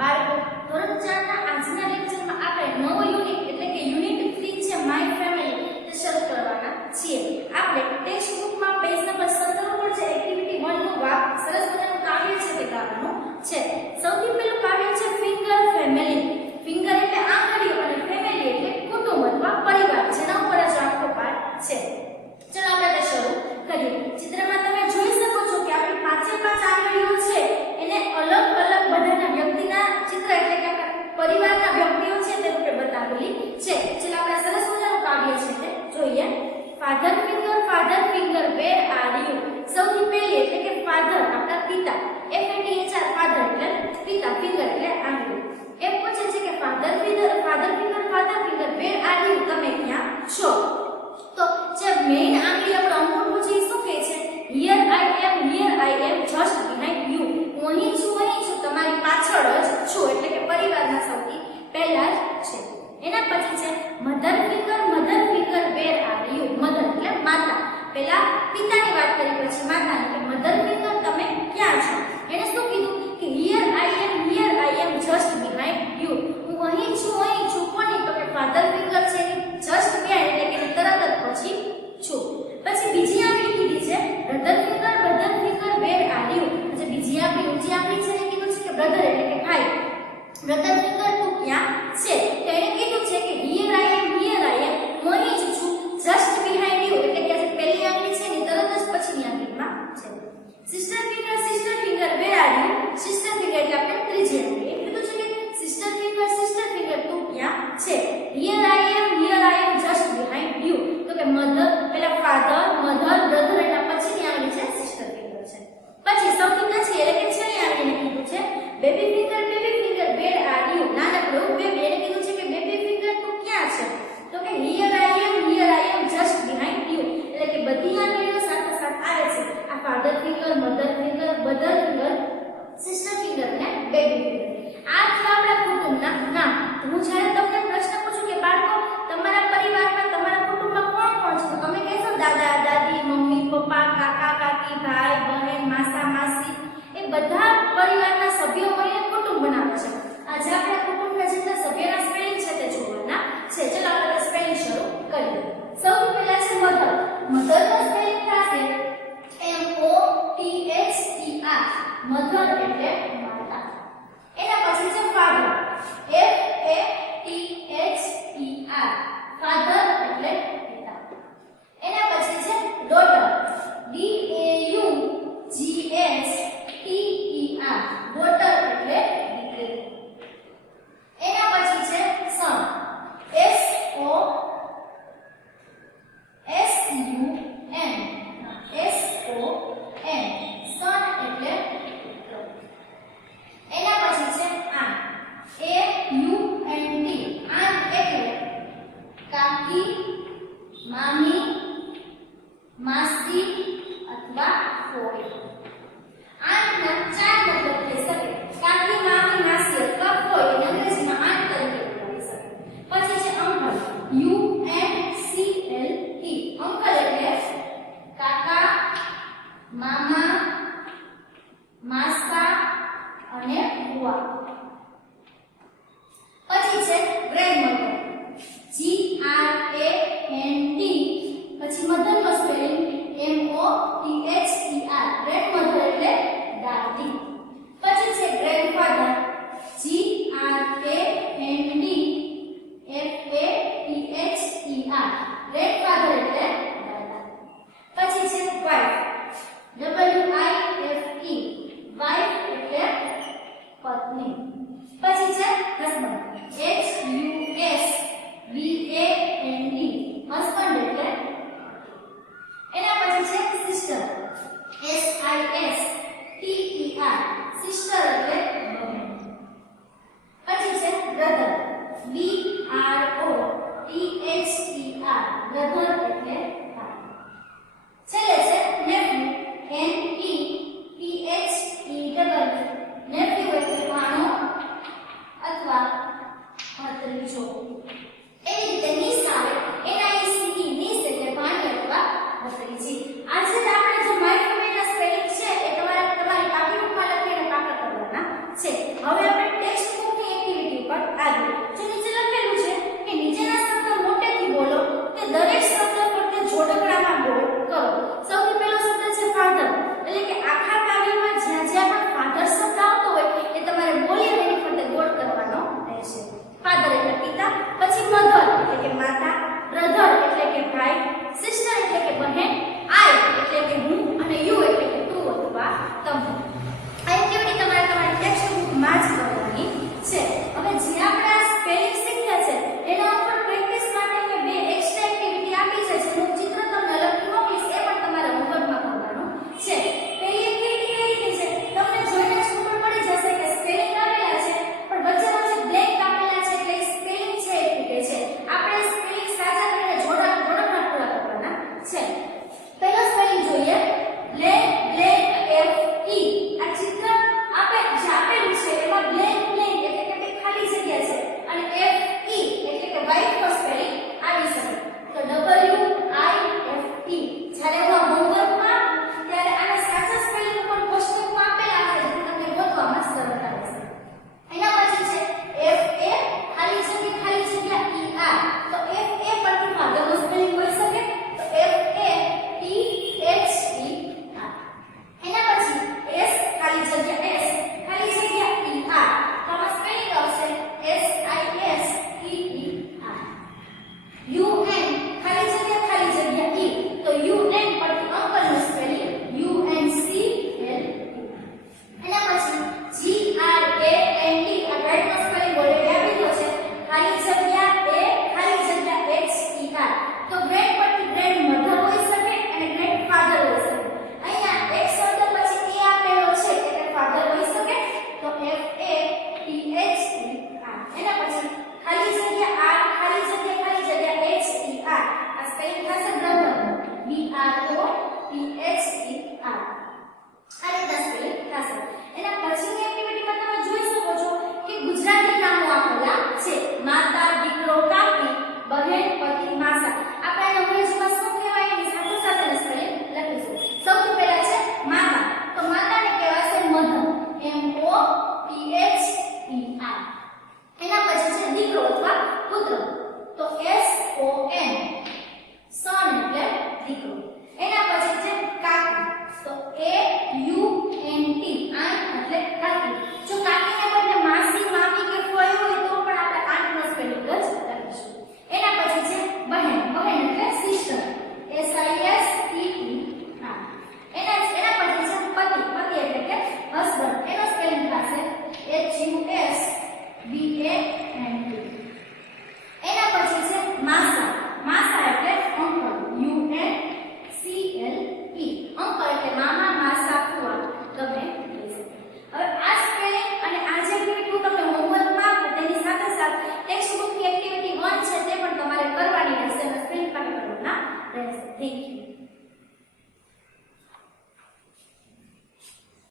બાળકો ધોરણ 4 ના આજના લેક્ચરમાં આપણે નવો યુનિટ એટલે કે યુનિટ 3 છે માય ફેમિલી તે શરૂ કરવાના છીએ. આપણે ટેક્સ્ટ બુકમાં પેજ નંબર 17 પર જે એક્ટિવિટી 1 નું સરસ મજાનું કાવ્ય છે તે ગાવાનું છે. સૌથી પહેલું કાવ્ય છે ફિંગર ફેમિલી. ફિંગર એટલે આંગળીઓ અને ફેમિલી એટલે કુટુંબ અથવા પરિવાર, જેના ઉપર જ આખો પાઠ છે. ચલો આપણે તે શરૂ કરીએ. ચિત્રમાં તમે જોઈ શકો છો કે આપણી પાંચે પાંચ આંગળીઓ છે એને અલગ અલગ બધાના વ્યક્તિના ચિત્ર એટલે કે આપણા પરિવારના વ્યક્તિઓ છે તે રૂપે બતાવેલી છે. ચલો આપણે સરસ મજાનું કાવ્ય છે તે જોઈએ. Father finger where are you. સૌથી પહેલી એટલે કે ફાધર આપણા પિતા, FATHR ફાધર એટલે પિતા, ફિંગર એટલે આંગળી. એમ પૂછે છે કે father finger where are you, તમે ક્યાં છો? તો જે મેઈન આંગળી આપણો અંગૂઠો છે એ શું કહે છે? Here I M just behind you. હું અહીં છું, તમારી પાછળ જ છું, એટલે કે પરિવારના સૌથી પહેલા જ છે. એના પછી છે mother finger where are you. Mother એટલે માતા, પહેલા પિતાની વાત કરી પછી માતાની, કે મધર ફિંગર તમે ક્યાં છો? એને શું કીધું કે here I M just behind you. હું અહીં છું કોની? તો કે ફાધર ફિંગર છે જસ્ટ બિહાઇન્ડ એટલે કે તરત જ પછી છું. પછી બીજી આંગળી કીધી છે brother finger where are you. જે બીજી આપણી ઊંચી આંગળી છે એને કીધું છે કે બ્રધર એટલે કે ભાઈ. બ્રધર ફિંગર તું ક્યાં છે? તો એને કીધું છે કે હિયર આઈ એમ હું અહીં જ છું જસ્ટ બિહાઇન્ડ યુ, એટલે કે જે પહેલી આંગળી છે ને તરત જ પછીની આંગળીમાં છે. Sister finger where are you. Sister finger એટલે આપણે ત્રીજી આંગળી. એ કીધું છે કે સિસ્ટર ફિંગર તું ક્યાં છે? Here I M just behind you. તો કે મધર પહેલા ફાધર, મધર, બ્રધર એટલે પછીની આંગળી છે સિસ્ટર ફિંગર છે. પછી સૌથી પછી એટલે કે છેલ્લી આંગળીને કીધું છે baby finger where are you. નાનકડું બેબી, એને કીધું છે કે બેબી ફિંગર તું ક્યાં છે? તો કે here I M just behind you. એટલે કે બધી આંગળીઓ સાથે સાથે આવે છે. આ father finger, mother finger, brother finger, sister finger ને બેબી ફિંગર. આ છે આપણા કુટુંબના નામ. હું જ્યારે તમને પ્રશ્ન પૂછું કે બાળકો તમારા પરિવારમાં, તમારા કુટુંબમાં કોણ કોણ છે? તો તમે કહેશો દાદા દાદી, મમ્મી પપ્પા, કાકા કાકી, ભાઈ બહેન, માસા માસી. એ બધા પરિવારના સભ્યો મળીને કુટુંબ બનાવે છે. આજે આપણે કુટુંબના જેટલા સભ્યોના સ્પેલિંગ છે તે જોવાના છે. ચલો આપણે સ્પેલિંગ શરૂ કરીએ. સૌથી પહેલા છે મધર. મધરનો સ્પેલિંગ થશે MOTHER. મધર એટલે માતા. એના પછી છે ફાધર. FATHER. ફાધર એટલે પિતા. એના પછી છે ડોટર. DAUGHTER. ડોટર એટલે દીકરી. એના પછી છે સન. SON. સન એટલે પુત્ર. એના પછી છે આન્ટ. AUNT. આન્ટ એટલે કાકી, મામી, માસી અથવા ફોઈ. આન્ટના ચાર મતલબ થઈ શકે. કાકી, મામી, માસી અથવા ફોઈ એને અંગ્રેજીમાં આન્ટ તરીકે બોલાવી શકે. પછી છે અંકલ. UNCLE. અંકલ એટલે કાકા, મામા, માસા અને બુઆ.